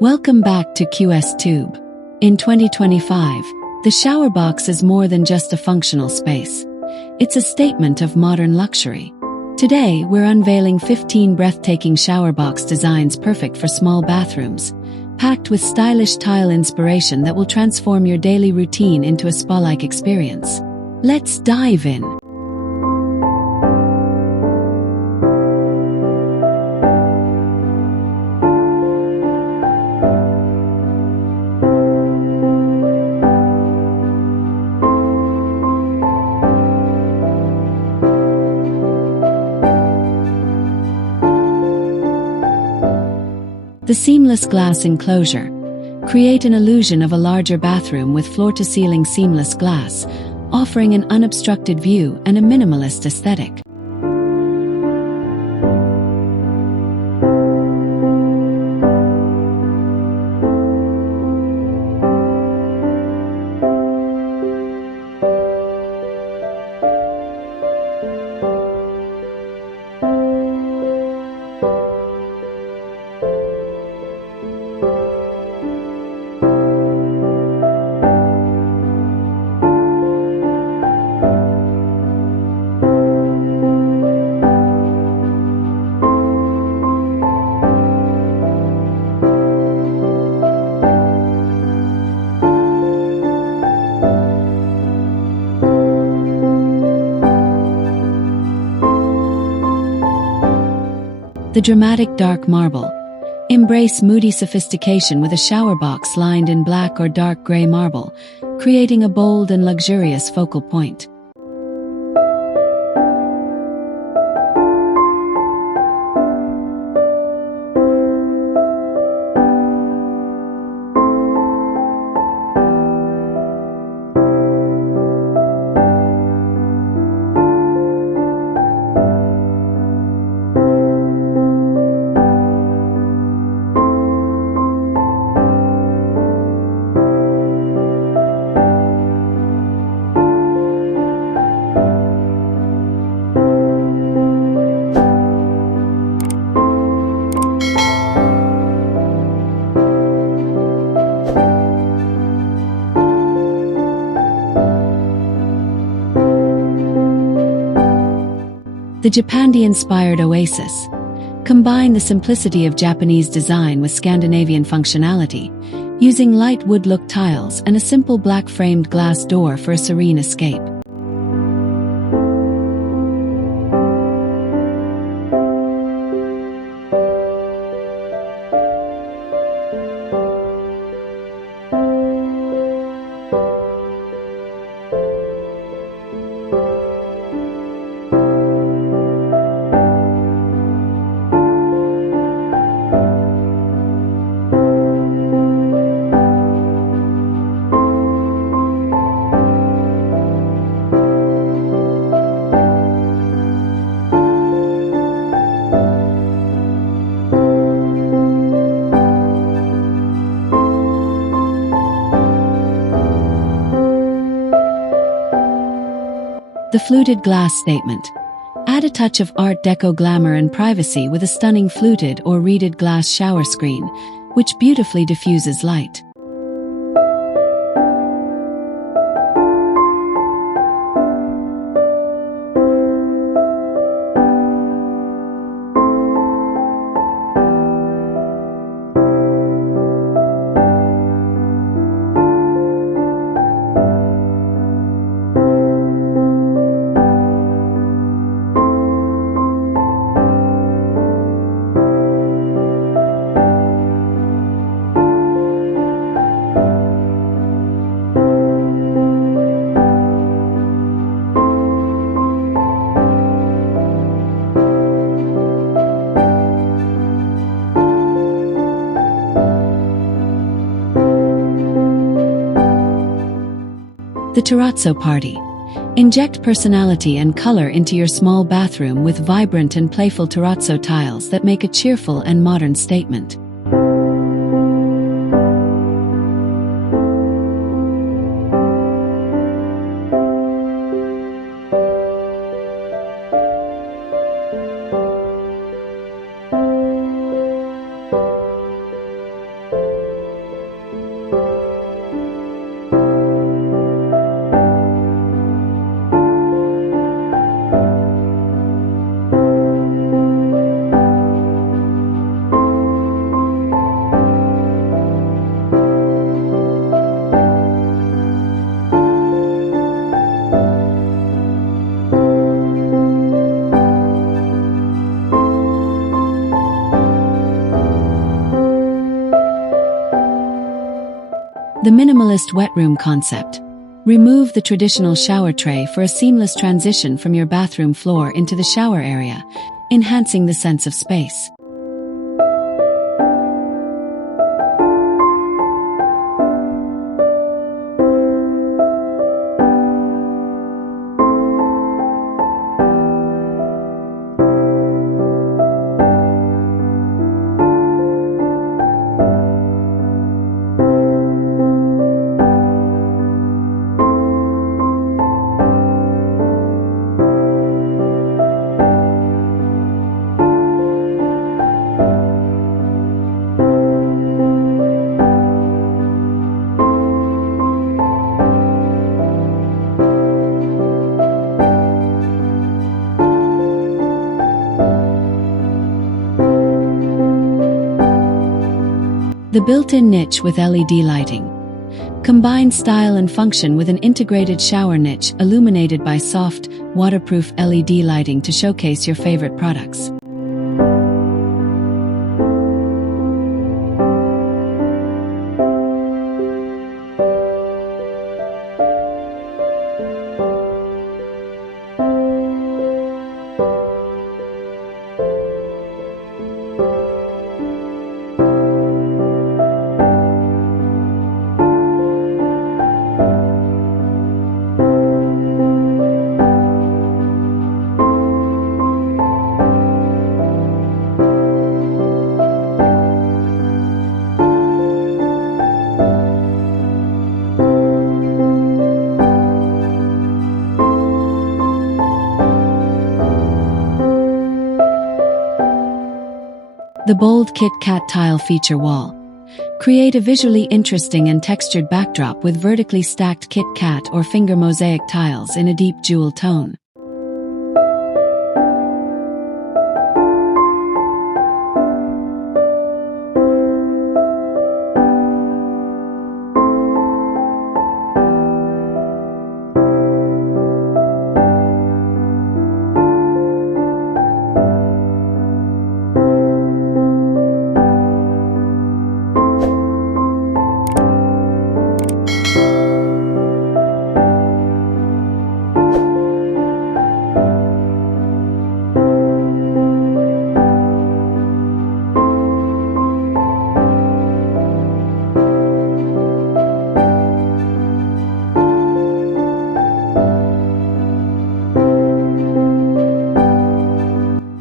Welcome back to QS Tube. In 2025, the shower box is more than just a functional space. It's a statement of modern luxury. Today, we're unveiling 15 breathtaking shower box designs perfect for small bathrooms, packed with stylish tile inspiration that will transform your daily routine into a spa-like experience. Let's dive in. The seamless glass enclosure. Create an illusion of a larger bathroom with floor-to-ceiling seamless glass, offering an unobstructed view and a minimalist aesthetic. The dramatic dark marble. Embrace moody sophistication with a shower box lined in black or dark gray marble, creating a bold and luxurious focal point. The Japandi-inspired oasis. Combine the simplicity of Japanese design with Scandinavian functionality, using light wood-look tiles and a simple black-framed glass door for a serene escape. The fluted glass statement. Add a touch of Art Deco glamour and privacy with a stunning fluted or reeded glass shower screen, which beautifully diffuses light. The terrazzo party. Inject personality and color into your small bathroom with vibrant and playful terrazzo tiles that make a cheerful and modern statement. The minimalist wet room concept. Remove the traditional shower tray for a seamless transition from your bathroom floor into the shower area, enhancing the sense of space. The built-in niche with LED lighting. Combine style and function with an integrated shower niche illuminated by soft, waterproof LED lighting to showcase your favorite products. The bold Kit Kat tile feature wall. Create a visually interesting and textured backdrop with vertically stacked Kit Kat or finger mosaic tiles in a deep jewel tone.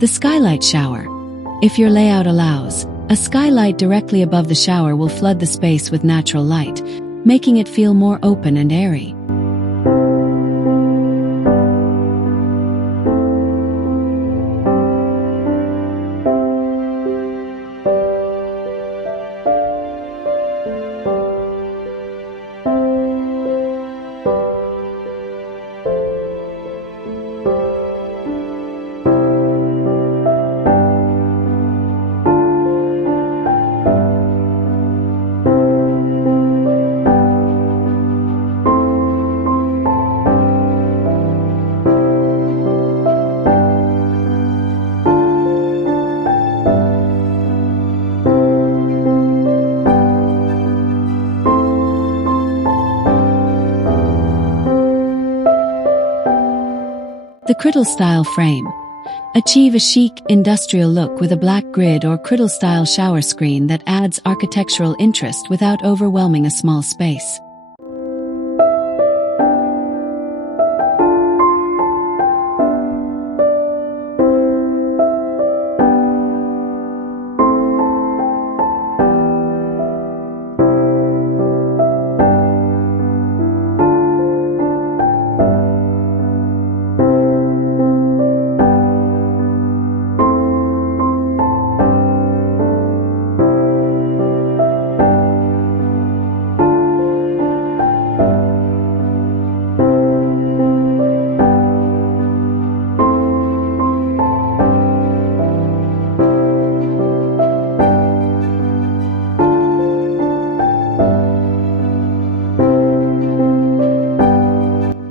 The skylight shower. If your layout allows, a skylight directly above the shower will flood the space with natural light, making it feel more open and airy. The Crittall-style frame. Achieve a chic, industrial look with a black grid or Crittall-style shower screen that adds architectural interest without overwhelming a small space.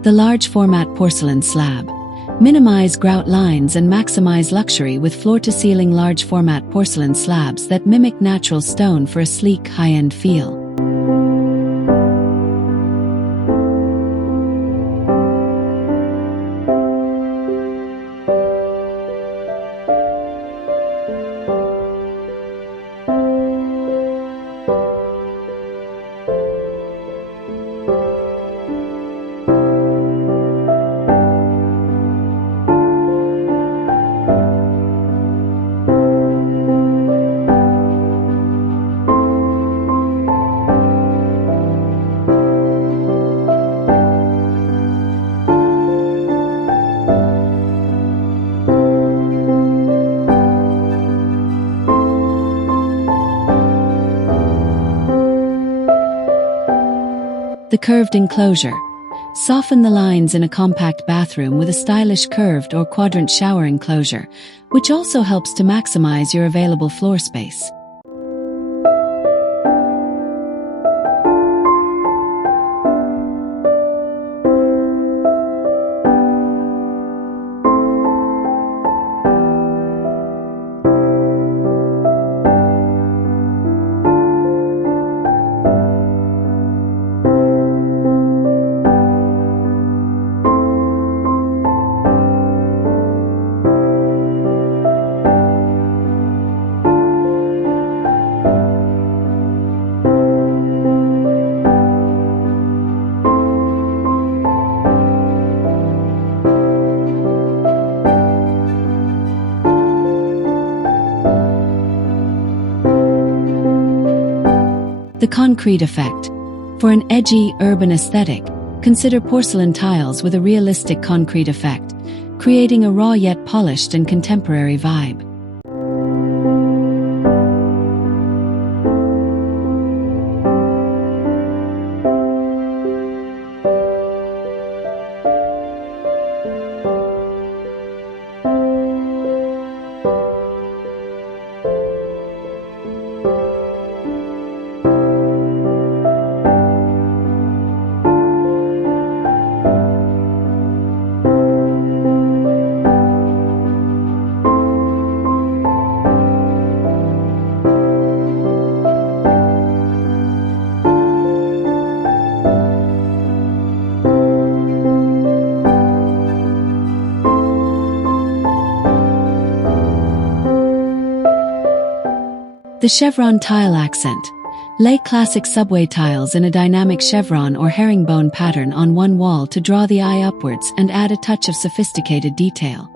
The large format porcelain slab. Minimize grout lines and maximize luxury with floor-to-ceiling large format porcelain slabs that mimic natural stone for a sleek, high-end feel. The curved enclosure. Soften the lines in a compact bathroom with a stylish curved or quadrant shower enclosure, which also helps to maximize your available floor space. The concrete effect. For an edgy, urban aesthetic, consider porcelain tiles with a realistic concrete effect, creating a raw yet polished and contemporary vibe. The chevron tile accent. Lay classic subway tiles in a dynamic chevron or herringbone pattern on one wall to draw the eye upwards and add a touch of sophisticated detail.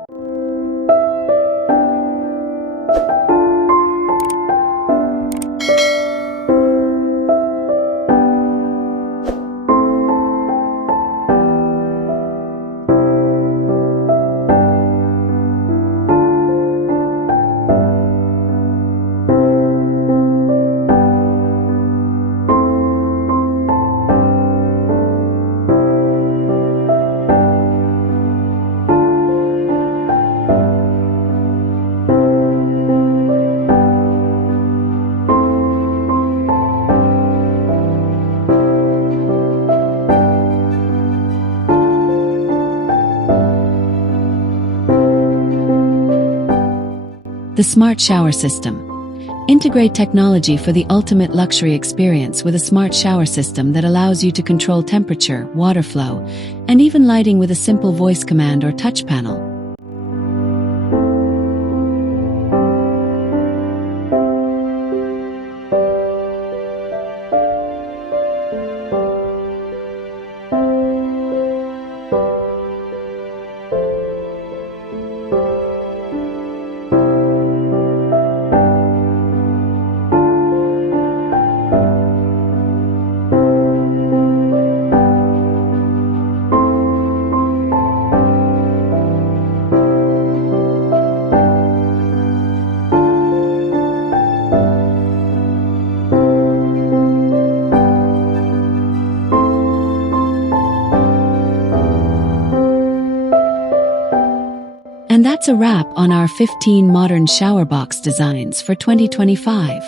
The smart shower system. Integrate technology for the ultimate luxury experience with a smart shower system that allows you to control temperature, water flow, and even lighting with a simple voice command or touch panel. And that's a wrap on our 15 modern shower box designs for 2025.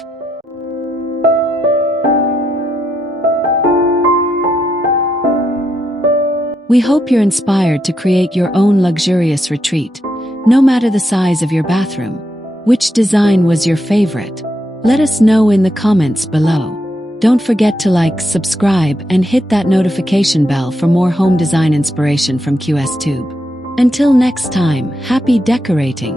We hope you're inspired to create your own luxurious retreat, no matter the size of your bathroom. Which design was your favorite? Let us know in the comments below. Don't forget to like, subscribe, and hit that notification bell for more home design inspiration from QSTube. Until next time, happy decorating!